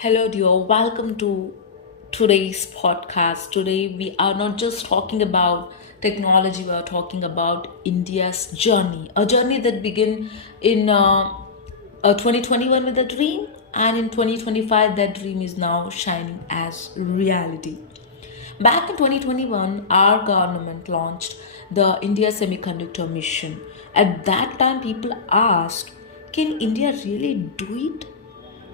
Hello, dear. Welcome to today's podcast. Today, we are not just talking about technology, we are talking about India's journey. A journey that began in 2021 with a dream, and in 2025, that dream is now shining as reality. Back in 2021, our government launched the India Semiconductor Mission. At that time, people asked, can India really do it?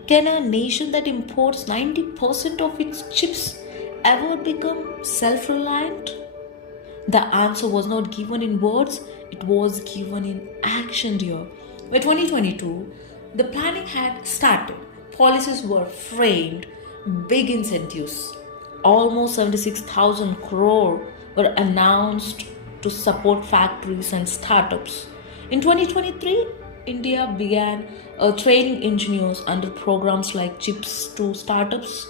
Can a nation that imports 90% of its chips ever become self reliant? The answer was not given in words, it was given in action, dear. By 2022, the planning had started, policies were framed, big incentives. Almost 76,000 crore were announced to support factories and startups. In 2023, India began training engineers under programs like Chips to Startups.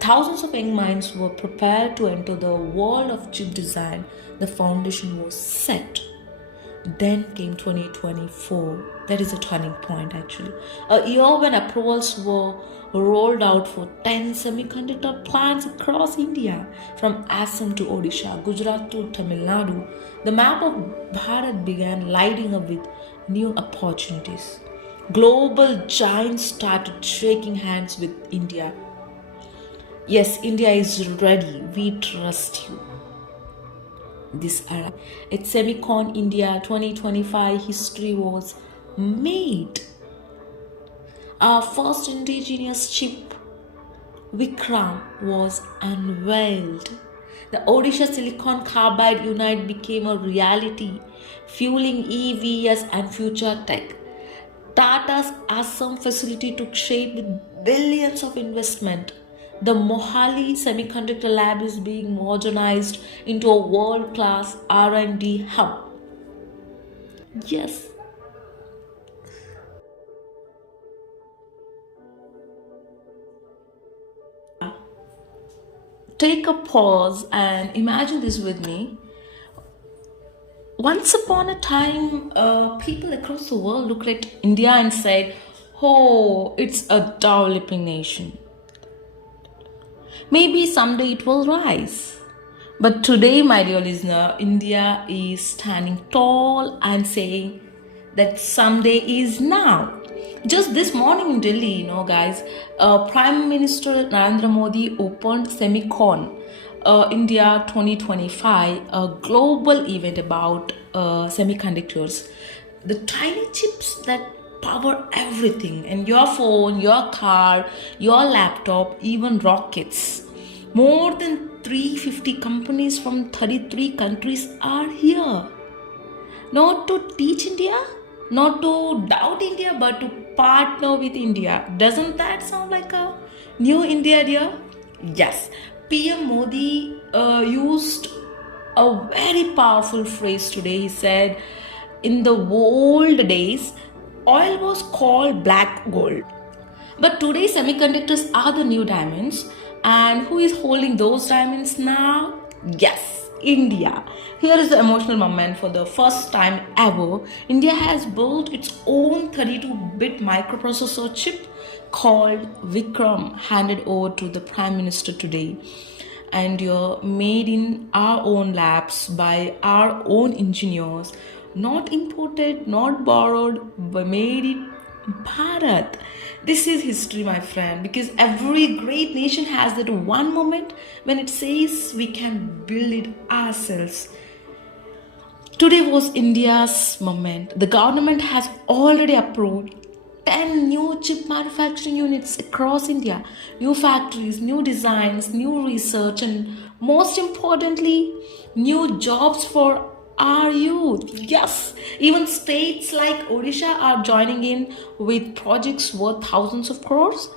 Thousands of young minds were prepared to enter the world of chip design. The foundation was set. Then came 2024. That is a turning point, actually. A year when approvals were rolled out for 10 semiconductor plants across India, from Assam to Odisha, Gujarat to Tamil Nadu. The map of Bharat began lighting up with new opportunities. Global giants started shaking hands with India. Yes, India is ready. We trust you. This era. At Semicon India 2025, history was made. Our first indigenous chip, Vikram, was unveiled. The Odisha Silicon Carbide Unite became a reality, fueling EVs and future tech. Tata's Assam facility took shape with billions of investment. The Mohali Semiconductor Lab is being modernized into a world-class R&D hub. Yes, take a pause and imagine this with me. Once upon a time, people across the world looked at India and said, oh, it's a developing nation. Maybe someday it will rise. But today, my dear listener, India is standing tall and saying that someday is now. Just this morning in Delhi, guys, Prime Minister Narendra Modi opened Semicon India 2025, a global event about semiconductors. The tiny chips that power everything, and your phone, your car, your laptop, even rockets. More than 350 companies from 33 countries are here. Not to teach India, not to doubt India, but to partner with India. Doesn't that sound like a new India, dear? Yes. PM Modhi used a very powerful phrase today. He said, in the old days, oil was called black gold. But today, semiconductors are the new diamonds. And who is holding those diamonds now? Yes, India. Here is the emotional moment. For the first time ever, India has built its own 32-bit microprocessor chip called Vikram, handed over to the Prime Minister today. And you're made in our own labs by our own engineers, not imported, not borrowed, but made in Bharat. This is history, my friend, because every great nation has that one moment when it says we can build it ourselves. Today was India's moment. The government has already approved 10 new chip manufacturing units across India. New factories, new designs, new research, and most importantly, new jobs for our youth. Yes, even states like Odisha are joining in with projects worth thousands of crores.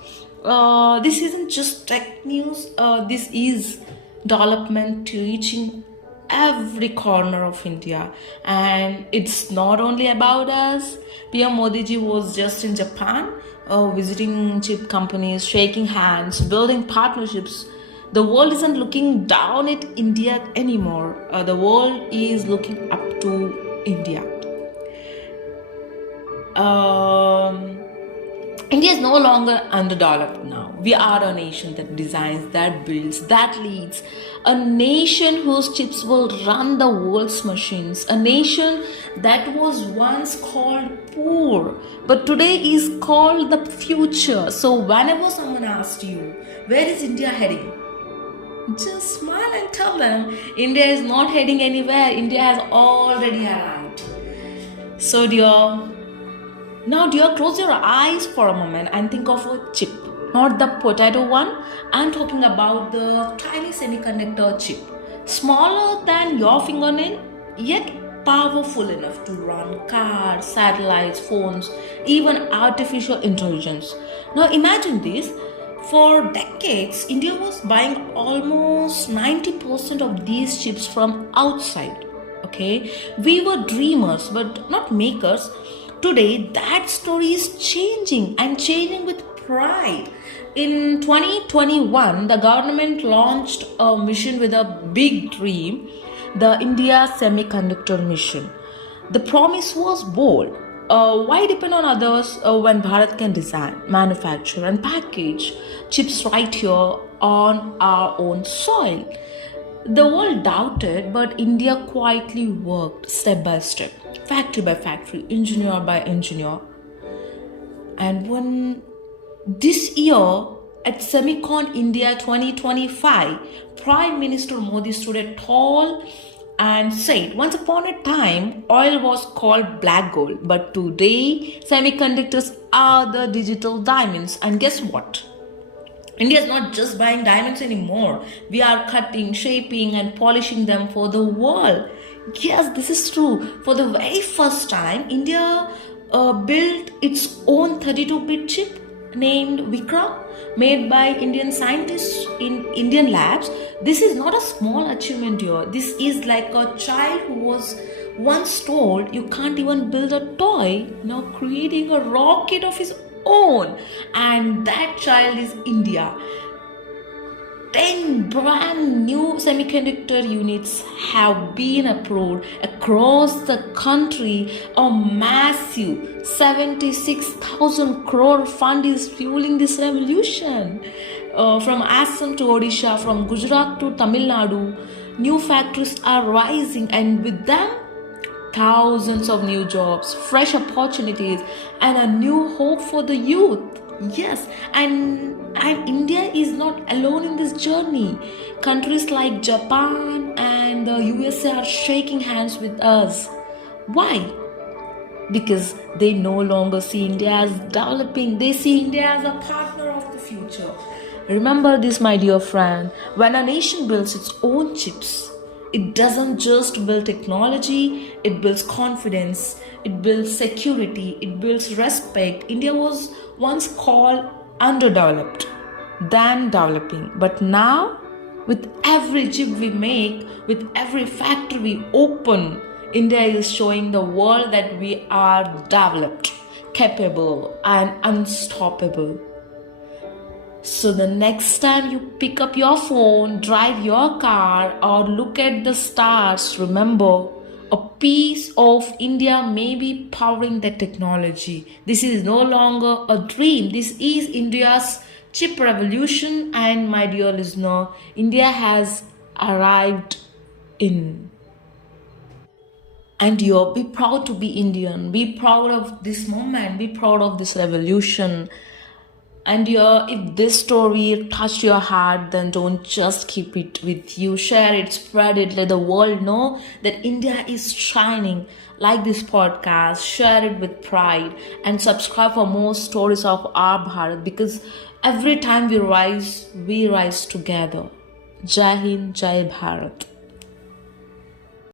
This isn't just tech news, this is development reaching every corner of India. And it's not only about us. PM Modi ji was just in Japan, visiting chip companies, shaking hands, building partnerships. The world isn't looking down at India anymore. The world is looking up to India. India is no longer underdeveloped now. We are a nation that designs, that builds, that leads. A nation whose chips will run the world's machines. A nation that was once called poor, but today is called the future. So whenever someone asks you, where is India heading? Just smile and tell them India is not heading anywhere. India has already arrived. So dear, close your eyes for a moment and think of a chip. Not the potato one. I'm talking about the tiny semiconductor chip. Smaller than your fingernail, yet powerful enough to run cars, satellites, phones, even artificial intelligence. Now imagine this. For decades, India was buying almost 90% of these chips from outside. Okay, we were dreamers but not makers. Today, that story is changing and changing with pride. In 2021, the government launched a mission with a big dream, the India Semiconductor Mission. The promise was bold. Why depend on others when Bharat can design, manufacture, and package chips right here on our own soil? The world doubted, but India quietly worked step by step, factory by factory, engineer by engineer. And when this year at Semicon India 2025, Prime Minister Modhi stood tall and said, once upon a time, oil was called black gold, but today semiconductors are the digital diamonds. And guess what? India is not just buying diamonds anymore. We are cutting, shaping, and polishing them for the world. Yes, this is true. For the very first time, India built its own 32-bit chip named Vikram, made by Indian scientists in Indian labs. This is not a small achievement here. This is like a child who was once told you can't even build a toy, now creating a rocket of his own, and that child is India. 10 brand new semiconductor units have been approved across the country. A massive 76,000 crore fund is fueling this revolution. From Assam to Odisha, from Gujarat to Tamil Nadu, new factories are rising, and with them, thousands of new jobs, fresh opportunities, and a new hope for the youth. Yes, and India is not alone in this journey. Countries like Japan and the USA are shaking hands with us. Why? Because they no longer see India as developing, they see India as a partner of the future. Remember this, my dear friend, when a nation builds its own chips, it doesn't just build technology, it builds confidence, it builds security, it builds respect. India was once called underdeveloped, then developing. But now, with every chip we make, with every factory we open, India is showing the world that we are developed, capable, and unstoppable. So the next time you pick up your phone, drive your car, or look at the stars, remember, a piece of India may be powering the technology. This is no longer a dream. This is India's chip revolution. And my dear listener, India has arrived in. And you be proud to be Indian. Be proud of this moment. Be proud of this revolution. And if this story touched your heart, then don't just keep it with you. Share it, spread it, let the world know that India is shining. Like this podcast, share it with pride, and subscribe for more stories of our Bharat, because every time we rise together. Jai Hind, Jai Bharat.